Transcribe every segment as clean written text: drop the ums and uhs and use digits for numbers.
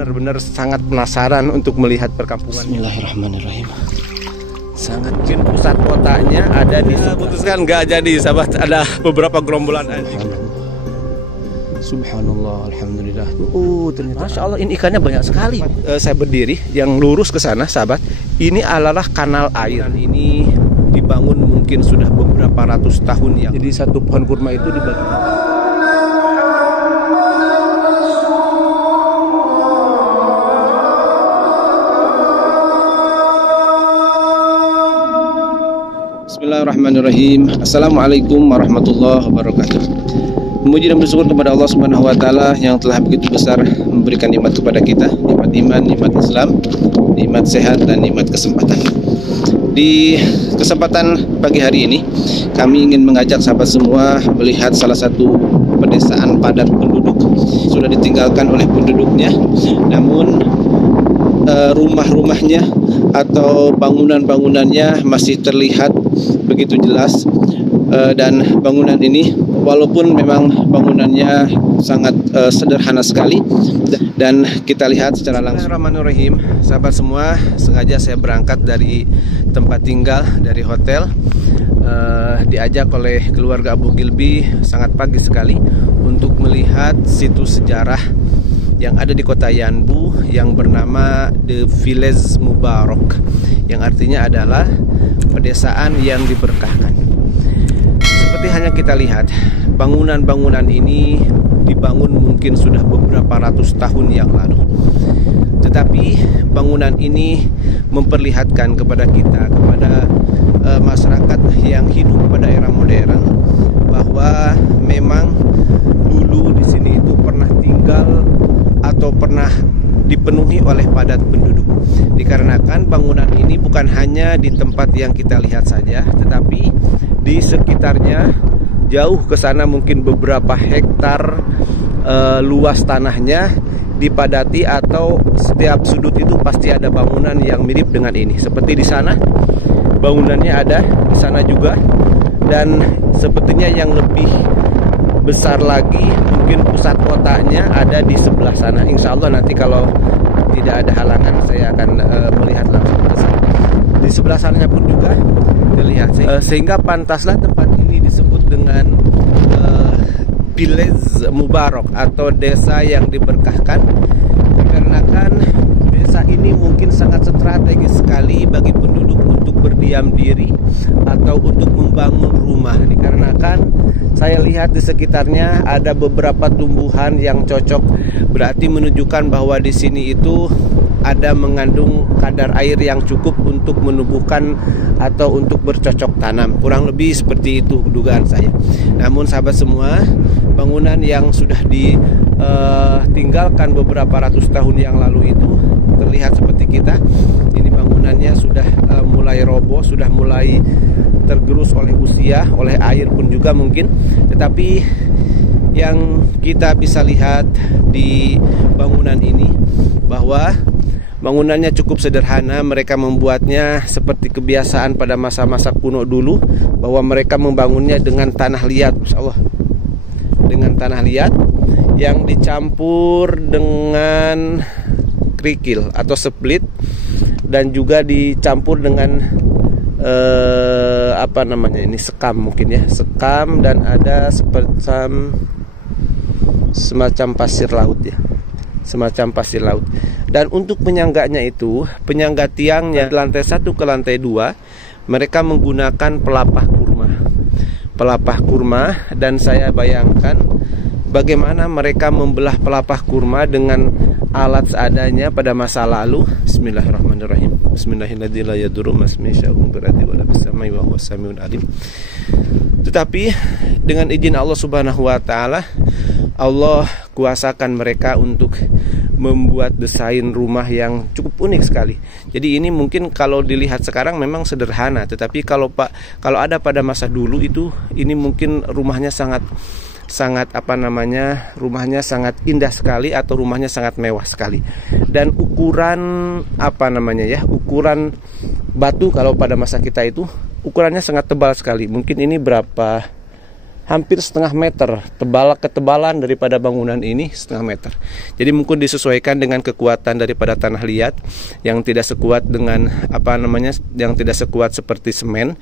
benar-benar sangat penasaran untuk melihat perkampungan. Bismillahirrahmanirrahim. Sangat mungkin pusat kotanya ada di putuskan nggak jadi sahabat, ada beberapa gerombolan anjing. Subhanallah, alhamdulillah. Ternyata Masya Allah ini ikannya banyak sekali. Saya berdiri yang lurus ke sana sahabat, ini adalah kanal air. Ini dibangun mungkin sudah beberapa ratus tahun yang. Jadi satu pohon kurma itu dibagi. Bismillahirrahmanirrahim. Assalamualaikum warahmatullahi wabarakatuh. Memuji dan bersyukur kepada Allah Subhanahu wa taala yang telah begitu besar memberikan nikmat kepada kita, nikmat iman, nikmat Islam, nikmat sehat dan nikmat kesempatan. Di kesempatan pagi hari ini, kami ingin mengajak sahabat semua melihat salah satu pedesaan padat penduduk. Sudah ditinggalkan oleh penduduknya, namun rumah-rumahnya atau bangunan-bangunannya masih terlihat begitu jelas, dan bangunan ini walaupun memang bangunannya sangat sederhana sekali, dan kita lihat secara langsung. Bismillahirrahmanirrahim. Sahabat semua, sengaja saya berangkat dari tempat tinggal, dari hotel, diajak oleh keluarga Abu Gilby sangat pagi sekali untuk melihat situs sejarah yang ada di kota Yanbu yang bernama The Village Mubarak, yang artinya adalah pedesaan yang diberkahkan. Seperti hanya kita lihat, bangunan-bangunan ini dibangun mungkin sudah beberapa ratus tahun yang lalu. Tetapi bangunan ini memperlihatkan kepada kita, kepada masyarakat yang hidup pada era modern, bahwa memang dulu di sini itu pernah tinggal atau pernah dipenuhi oleh padat penduduk. Dikarenakan bangunan ini bukan hanya di tempat yang kita lihat saja, tetapi di sekitarnya jauh ke sana mungkin beberapa hektar luas tanahnya dipadati, atau setiap sudut itu pasti ada bangunan yang mirip dengan ini. Seperti di sana bangunannya ada, di sana juga, dan sepertinya yang lebih besar lagi mungkin pusat kotanya ada di sebelah sana. Insya Allah nanti kalau tidak ada halangan saya akan melihat langsung ke sana. Di sebelah sananya pun juga terlihat, sehingga pantaslah tempat ini disebut dengan Village Mubarak atau desa yang diberkahkan, dikarenakan desa ini mungkin sangat strategis sekali bagi penduduk untuk berdiam diri atau untuk membangun rumah. Dikarenakan saya lihat di sekitarnya ada beberapa tumbuhan yang cocok, berarti menunjukkan bahwa di sini itu ada mengandung kadar air yang cukup untuk menumbuhkan atau untuk bercocok tanam. Kurang lebih seperti itu dugaan saya. Namun sahabat semua, bangunan yang sudah ditinggalkan beberapa ratus tahun yang lalu itu terlihat seperti kita. Ini bangunannya sudah mulai roboh, sudah mulai tergerus oleh usia, oleh air pun juga mungkin. Tetapi yang kita bisa lihat di bangunan ini bahwa bangunannya cukup sederhana. Mereka membuatnya seperti kebiasaan pada masa-masa kuno dulu, bahwa mereka membangunnya dengan tanah liat, Masya Allah, dengan tanah liat yang dicampur dengan kerikil atau split, dan juga dicampur dengan apa namanya ini, sekam mungkin ya, sekam, dan ada semacam pasir laut ya, semacam pasir laut. Dan untuk penyangganya itu, penyangga tiangnya lantai 1 ke lantai 2 mereka menggunakan pelepah kurma, dan saya bayangkan bagaimana mereka membelah pelepah kurma dengan alat seadanya pada masa lalu. Bismillahirrahmanirrahim. Bismillahirrahmanirrahim. Tetapi dengan izin Allah Subhanahu wa taala, Allah kuasakan mereka untuk membuat desain rumah yang cukup unik sekali. Jadi ini mungkin kalau dilihat sekarang memang sederhana, tetapi kalau ada pada masa dulu itu, ini mungkin rumahnya sangat rumahnya sangat indah sekali, atau rumahnya sangat mewah sekali. Dan ukuran ukuran batu kalau pada masa kita itu ukurannya sangat tebal sekali. Mungkin ini berapa hampir setengah meter. Ketebalan daripada bangunan ini setengah meter. Jadi mungkin disesuaikan dengan kekuatan daripada tanah liat yang tidak sekuat dengan yang tidak sekuat seperti semen.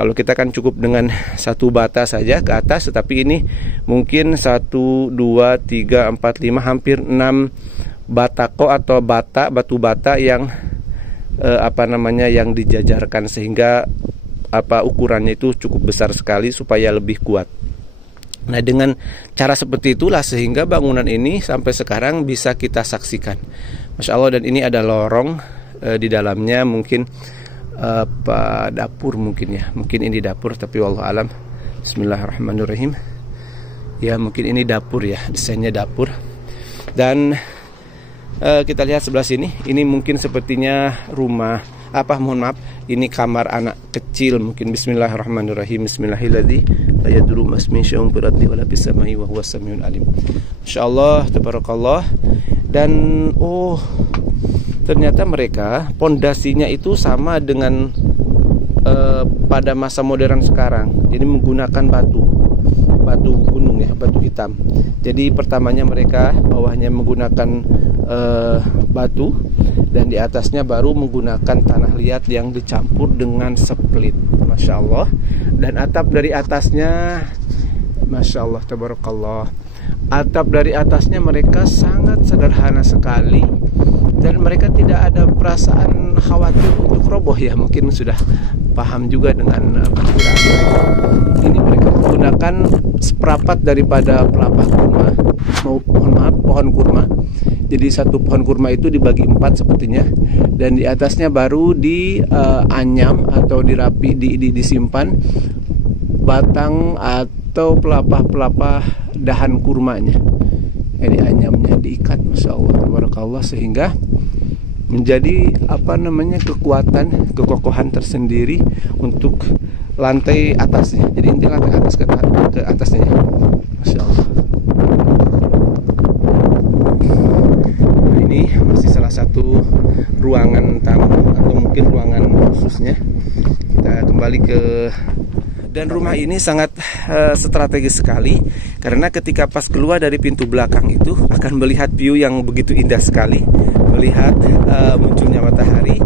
Kalau kita kan cukup dengan 1 bata saja ke atas, tetapi ini mungkin 1, 2, 3, 4, 5 hampir 6 batako atau batu bata yang yang dijajarkan, sehingga ukurannya itu cukup besar sekali supaya lebih kuat. Nah, dengan cara seperti itulah sehingga bangunan ini sampai sekarang bisa kita saksikan. Masya Allah, dan ini ada lorong di dalamnya, mungkin dapur mungkin ya. Mungkin ini dapur, tapi wallahu alam. Bismillahirrahmanirrahim. Ya, mungkin ini dapur ya, desainnya dapur. Dan kita lihat sebelah sini, ini mungkin sepertinya rumah ini kamar anak kecil mungkin. Bismillahirrahmanirrahim. Bismillahilladzi la yadurru masmin syai'un fil ardi wala fis samai wa huwas samiul alim. Masyaallah, tabarakallah. Dan ternyata mereka pondasinya itu sama dengan pada masa modern sekarang. Jadi menggunakan batu gunung ya, batu hitam. Jadi pertamanya mereka bawahnya menggunakan batu, dan di atasnya baru menggunakan tanah liat yang dicampur dengan split. Masya Allah. Dan atap dari atasnya, Masya Allah, tabarakallah, atap dari atasnya mereka sangat sederhana sekali, dan mereka tidak ada perasaan khawatir untuk roboh ya. Mungkin sudah paham juga dengan perkiraan mereka. Ini mereka menggunakan seprapat daripada pelapa kurma, pohon kurma. Jadi satu pohon kurma itu dibagi 4 sepertinya, dan di atasnya baru anyam atau disimpan batang atau pelapa dahan kurmanya. Jadi anyamnya diikat, Masya Allah, tabarakallah, sehingga menjadi kekuatan, kekokohan tersendiri untuk lantai atasnya. Jadi inti lantai atas ke atasnya, Masya Allah. Nah, ini masih salah satu ruangan tamu atau mungkin ruangan khususnya. Kita kembali ke, dan rumah ini sangat strategis sekali, karena ketika pas keluar dari pintu belakang itu akan melihat view yang begitu indah sekali, melihat munculnya matahari.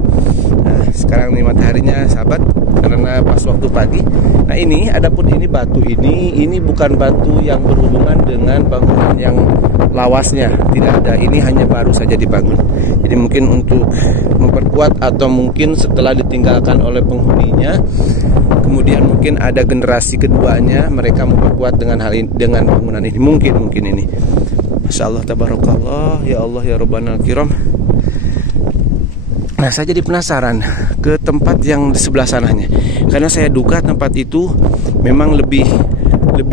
Nah, sekarang nih mataharinya sahabat, karena pas waktu pagi. Nah, ini adapun ini batu ini bukan batu yang berhubungan dengan bangunan yang lawasnya, tidak ada. Ini hanya baru saja dibangun. Jadi mungkin untuk memperkuat atau mungkin setelah ditinggalkan oleh penghuninya, kemudian mungkin ada generasi keduanya, mereka memperkuat dengan hal ini, dengan bangunan ini. Mungkin ini. Masya Allah, tabarakallah, ya Allah ya Rabbana al-Kiram. Nah, saya jadi penasaran ke tempat yang di sebelah sananya, karena saya duga tempat itu memang lebih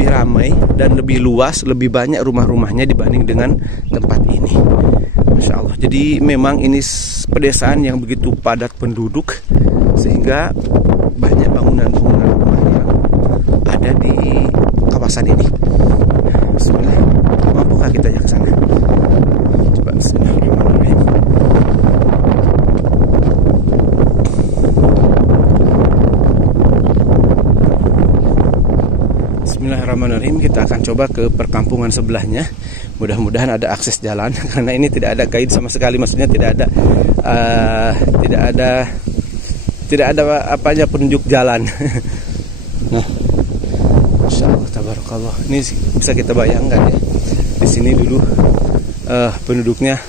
ramai dan lebih luas, lebih banyak rumah-rumahnya dibanding dengan tempat ini. Masya Allah. Jadi memang ini pedesaan yang begitu padat penduduk, sehingga banyak bangunan-bangunan rumah yang ada di kawasan ini. Bismillah, mampukah kita ya ke sana? Coba bismillahirrahmanirrahim. Bismillahirrahmanirrahim. Kita akan coba ke perkampungan sebelahnya. Mudah-mudahan ada akses jalan, karena ini tidak ada guide sama sekali. Maksudnya tidak ada apanya penunjuk jalan. Nah, Masya Allah, tabarakallah. Ini bisa kita bayangkan ya. Di sini dulu penduduknya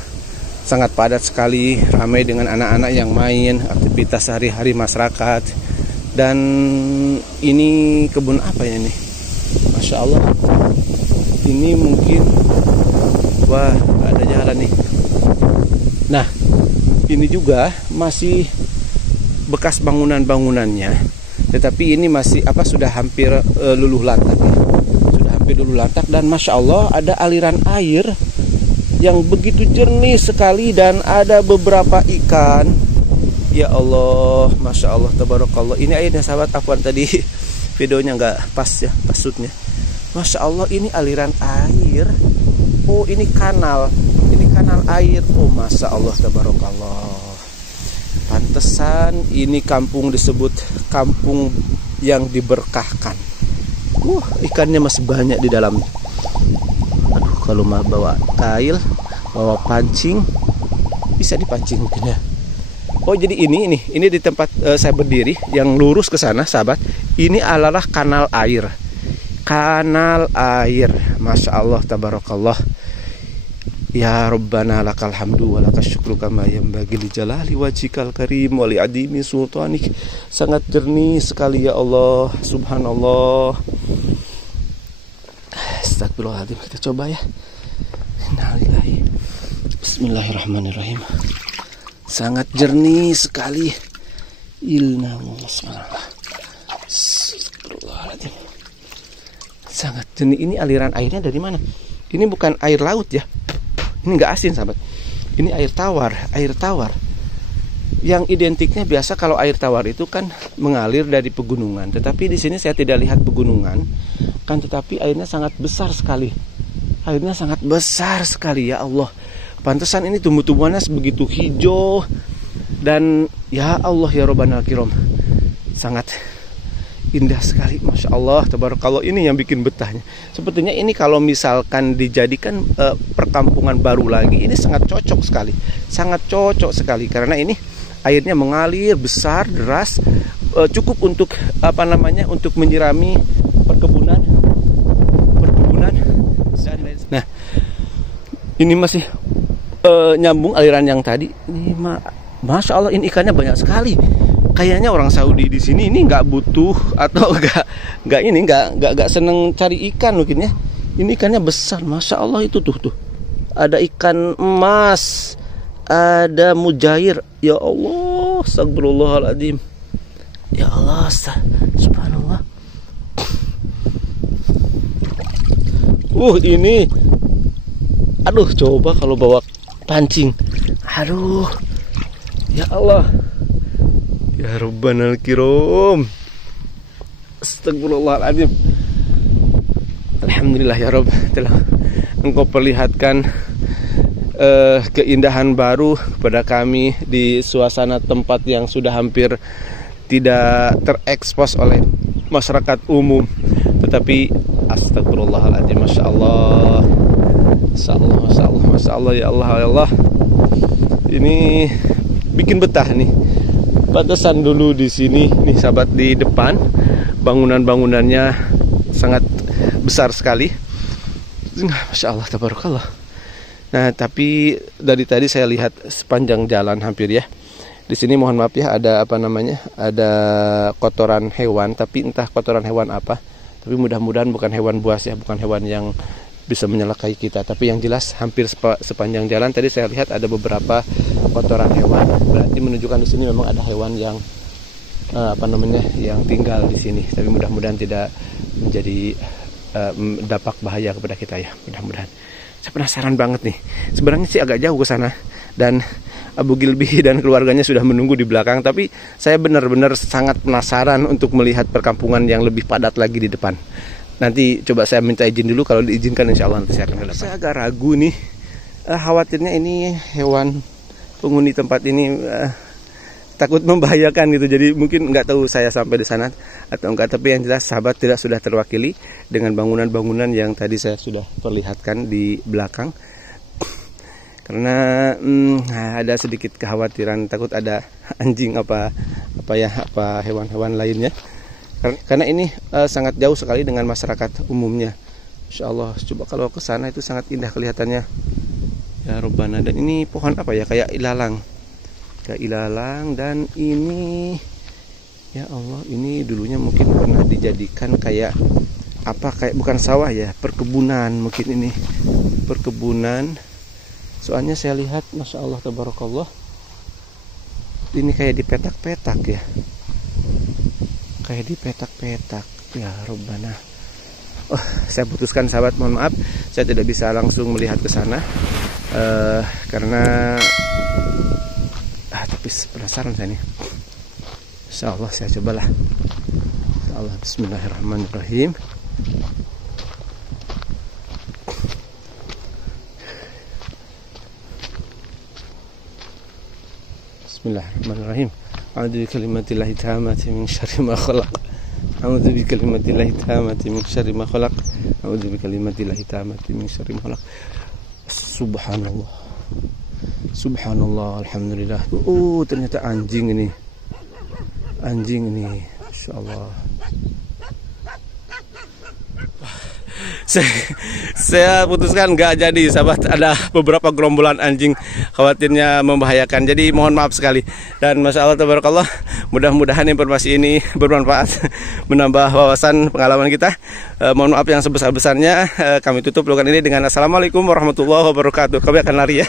sangat padat sekali, ramai dengan anak-anak yang main, aktivitas sehari-hari masyarakat. Dan ini kebun apa ya ini? Masya Allah. Ini mungkin, wah, ada jalan nih. Nah, ini juga masih bekas bangunan-bangunannya, tetapi ini masih sudah hampir luluh lantak ya. Sudah hampir luluh lantak, dan Masya Allah ada aliran air yang begitu jernih sekali, dan ada beberapa ikan. Ya Allah, Masya Allah, tabarakallah. Ini airnya sahabat, afwan tadi videonya nggak pas ya, pasutnya. Masya Allah, ini aliran air. Oh, ini kanal air. Oh, Masya Allah, tabarakallah. Pantesan ini kampung disebut kampung yang diberkahkan. Ikannya masih banyak di dalam. Aduh, kalau mau bawa kail, bawa pancing, bisa dipancing mungkin ya. Oh, jadi ini di tempat saya berdiri yang lurus ke sana, sahabat. Ini adalah kanal air. Kanal air. Masya Allah, tabarakallah. Ya Rabbana lakal hamdu wa lakas syukru kama yanbaghi li jalali wajhikal karim wa li adimi sultanik. Sangat jernih sekali ya Allah. Subhanallah. Astagfirullahaladzim. Kita coba ya. Innalillahi. Bismillahirrahmanirrahim. Sangat jernih sekali. Astagfirullahaladzim. Sangat jernih. Ini aliran airnya dari mana? Ini bukan air laut ya. Ini nggak asin, sahabat. Ini air tawar, Yang identiknya biasa kalau air tawar itu kan mengalir dari pegunungan. Tetapi di sini saya tidak lihat pegunungan, kan, tetapi airnya sangat besar sekali. Airnya sangat besar sekali, ya Allah. Pantesan ini tumbuh-tumbuhannya begitu hijau dan ya Allah ya Rabbana kiram. Sangat indah sekali, Masya Allah, tabarakallah. Ini yang bikin betahnya. Sepertinya ini kalau misalkan dijadikan perkampungan baru lagi, ini sangat cocok sekali. Sangat cocok sekali karena ini airnya mengalir besar, deras, cukup untuk untuk menyirami perkebunan. Nah, ini masih nyambung aliran yang tadi. Ini Masya Allah, ini ikannya banyak sekali. Kayaknya orang Saudi di sini ini nggak butuh atau nggak seneng cari ikan mungkin ya. Ini ikannya besar, Masya Allah. Itu tuh ada ikan emas, ada mujair. Ya Allah, astagfirullahaladzim. Ya Allah, subhanallah. Ini, aduh, coba kalau bawa pancing. Aduh, ya Allah. Ya Rabbana al-kiram. Astagfirullahaladzim. Alhamdulillah ya Rabb, telah Engkau perlihatkan keindahan baru kepada kami di suasana tempat yang sudah hampir tidak terekspos oleh masyarakat umum. Tetapi astagfirullahaladzim, Masya Allah. Masya Allah, Masya Allah, Masya Allah, ya Allah, ya Allah. Ini bikin betah nih. Pantesan dulu di sini nih, sahabat, di depan bangunan-bangunannya sangat besar sekali. Masya Allah, tabarakallah. Nah, tapi dari tadi saya lihat sepanjang jalan hampir ya. Di sini mohon maaf ya, ada ada kotoran hewan, tapi entah kotoran hewan apa. Tapi mudah-mudahan bukan hewan buas ya, bukan hewan yang bisa menyalakai kita. Tapi yang jelas hampir sepanjang jalan tadi saya lihat ada beberapa kotoran hewan. Berarti menunjukkan di sini memang ada hewan yang yang tinggal di sini. Tapi mudah-mudahan tidak menjadi dampak bahaya kepada kita ya. Mudah-mudahan. Saya penasaran banget nih. Sebenarnya sih agak jauh ke sana dan Abu Gilby dan keluarganya sudah menunggu di belakang. Tapi saya benar-benar sangat penasaran untuk melihat perkampungan yang lebih padat lagi di depan. Nanti coba saya minta izin dulu, kalau diizinkan insya Allah nanti saya akan ke depan. Saya agak ragu nih, khawatirnya ini hewan penghuni tempat ini takut membahayakan gitu. Jadi mungkin nggak tahu saya sampai di sana atau enggak. Tapi yang jelas sahabat sudah terwakili dengan bangunan-bangunan yang tadi saya sudah perlihatkan di belakang. Karena ada sedikit kekhawatiran, takut ada anjing apa hewan-hewan lainnya. Karena ini sangat jauh sekali dengan masyarakat umumnya. Insya Allah, coba kalau ke sana itu sangat indah kelihatannya. Ya Rabbana. Dan ini pohon apa ya? Kayak ilalang. Dan ini, ya Allah, ini dulunya mungkin pernah dijadikan kayak bukan sawah ya, perkebunan mungkin ini. Perkebunan. Soalnya saya lihat, Masya Allah, tabarakallah, ini kayak di petak-petak ya. Kayak di petak-petak. Ya Rabbana. Saya putuskan sahabat, mohon maaf saya tidak bisa langsung melihat ke sana karena tapi penasaran saya nih. Insya Allah saya cobalah. Insya Allah. Bismillahirrahmanirrahim. Bismillahirrahmanirrahim. A'udzu bikalimatillahi tammati min syarri ma khalaq. A'udzu bikalimatillahi tammati min syarri ma khalaq. A'udzu bikalimatillahi tammati min syarri ma khalaq. Subhanallah. Subhanallah, alhamdulillah. Ternyata anjing ini. Anjing ini, insyaallah. Saya putuskan nggak jadi, sahabat. Ada beberapa gerombolan anjing, khawatirnya membahayakan. Jadi mohon maaf sekali. Dan masya Allah tabarakallah, mudah-mudahan informasi ini bermanfaat, menambah wawasan pengalaman kita. Mohon maaf yang sebesar-besarnya. Kami tutup vlogan ini dengan assalamualaikum warahmatullahi wabarakatuh. Kami akan lari ya.